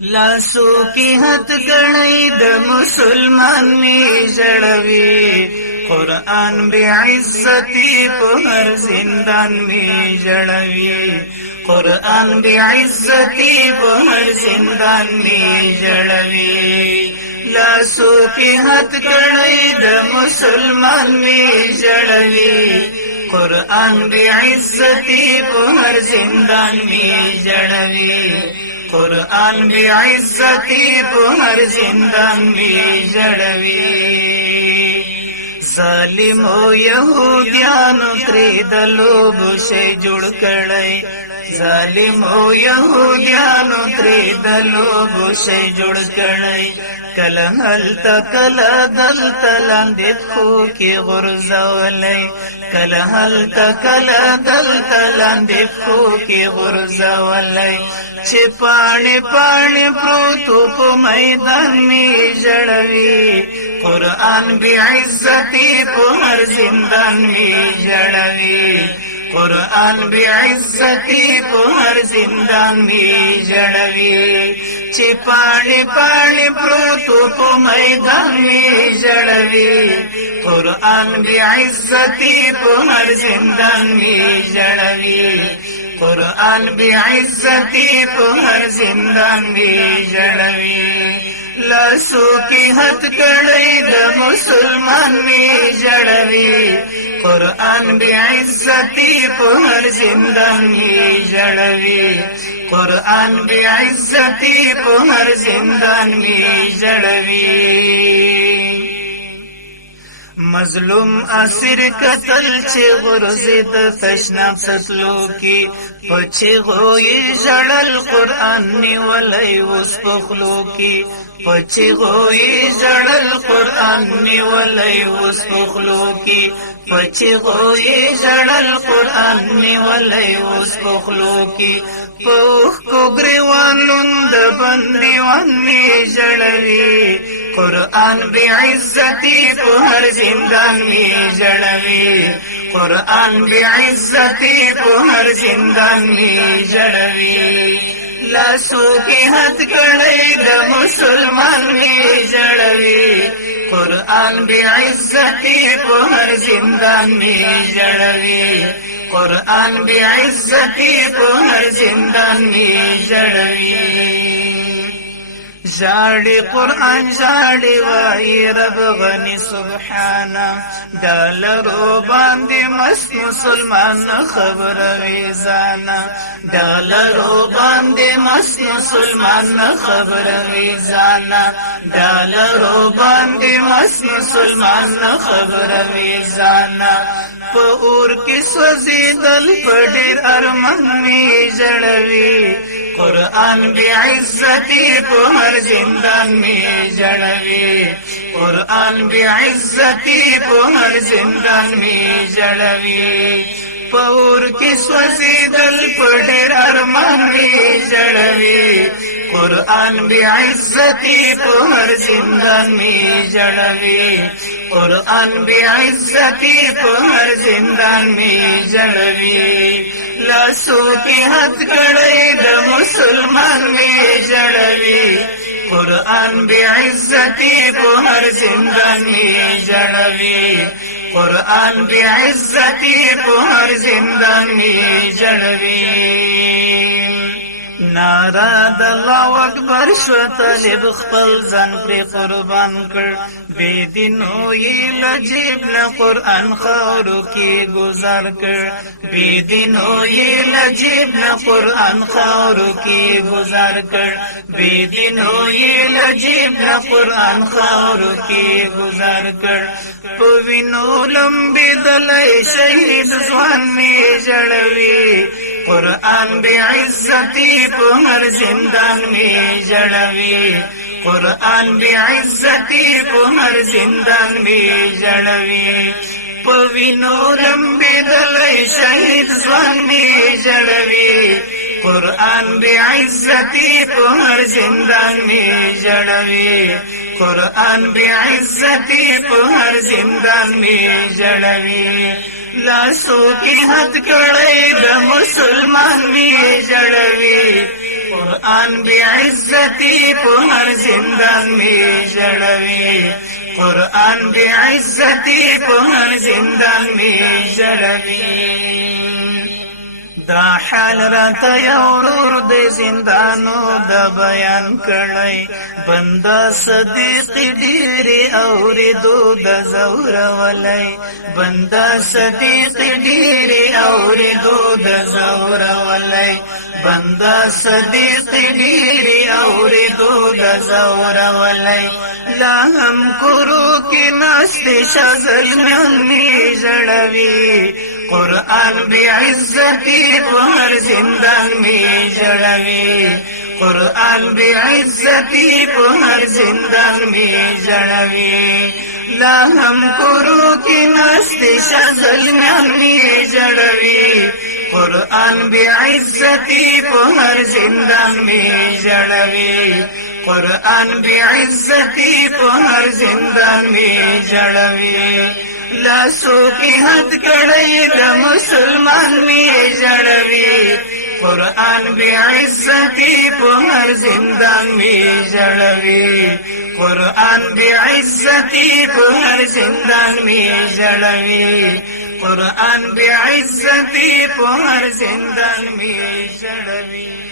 لاسو کی هتکړی د مسلمان می جړوي قرآن بی عزتی په هر زندان می جړوي قرآن بی عزتی په هر زندان می جړوي لاسو کی هتکړی د مسلمان می جړوي قرآن بی عزتی په هر زندان می جړوي قرآن بی عزتی په هر زندان می جړوي ظالم او يهوديانو ترې د لوبو شی جوړ کړی ظالم او يهوديانو ترې د لوبو شی جوړ کړی کله هلته کله دلته لاندې خو کې غورځولی کله هلته کله دلته لاندې خو کې غورځولی چې پاڼې پاڼې پروتو په میدان می جړوي قرآن بی عزتی په هر زندان می جړوي قرآن بی عزتی په هر زندان می جړوي چې پاڼې پاڼې پروتو په میدان می جړوي قرآن بی عزتی په هر زندان می جړوي قرآن بی عزتی په هر زندان می جړوي لاسو کی هتکړی د مسلمان می جړوي قرآن بی عزتی په هر زندان می جړوي قرآن بی عزتی په هر زندان می جړوي مظلوم اسیر قتل چې غرزید تشناب ستلو کی پچې غوی جړل قرآن نیولای اوس پخلو کی پچې غوی جړل قرآن نیولای اوس پخلو کی پچې غوی جړل قرآن نیولای اوس پخلو کی پوخ کو گریوان د بندیوان می جړوي قرآن بی عزتی په هر زندان می جړوي قرآن بی عزتی په هر زندان می جړوي لاسو کی هتکړی د مسلمان می جړوي قرآن بی عزتی په هر زندان می جړوي قرآن بی عزتی په هر زندان می جړوي جاڑی قرآن جاڑی وائی رب غنی سبحانا ڈالرو باندی مست مسلمان خبر ویزانا ڈالرو باندی مست مسلمان خبر ویزانا ڈالرو باندی مست مسلمان خبر ویزانا پا اور کی سوزیدل پڑیر ارمان می جڑوی قرآن بی عزتی په هر زندان می جړوي قرآن بی عزتی په هر زندان می جړوي پور کې سوځیدل په ډېر ارمان می جړوي قرآن بی عزتی په هر زندان می جړوي قرآن بی عزتی په هر زندان می جړوي لاسو کی هتکړی د مسلمان می جړوي قرآن بی عزتی په هر زندان می جړوي قرآن بی عزتی په هر زندان می جړوي نارا د الله اکبر شو طالب خپل ځان پر قربان کړ بے دینو یې لجیب نه قرآن خاورو کې گزار کړ بے دینو یې لجیب نه قرآن خاورو کې گزار کړ بے دینو یې لجیب نه قرآن خاورو کې گزار کړ په وینو لمبې دلای شهید ځوان می جړوي قرآن بی عزتی په هر زندان می جړوي قرآن بی عزتی په هر زندان می جړوي په وینو لمبې دلای شهید ځوان می جړوي قرآن بی عزتی په هر زندان می جړوي قرآن بی عزتی په هر زندان می جړوي لاسو کی هتکړی د مسلمان می جړوي قرآن بی عزتی په هر زندان می جړوي قرآن بی عزتی په هر زندان می جړوي دا حال راته یو ورور د زندانو د بیان کړی بنده صدیق ډېرې اورېدو د زورولۍ بنده صدیق ډېرې اورېدو د زورولۍ بنده صدیق ډېرې اورېدو د زورولۍ لا هم کورو کې ناستې شه زلمیان مې ژړوي قرآن بی عزتی په هر زندان می جړوي قرآن بی عزتی په هر زندان می جړوي لا هم کورو کې ناستې شه زلمیان می جړوي قرآن بی عزتی په هر زندان می جړوي قرآن بی عزتی په هر زندان می جړوي لاسو کی حد کړی د مسلمان می جړوي قرآن بی عزتی په هر زندان می جړوي قرآن بی عزتی په هر زندان می جړوي قرآن بی عزتی په هر زندان می جړوي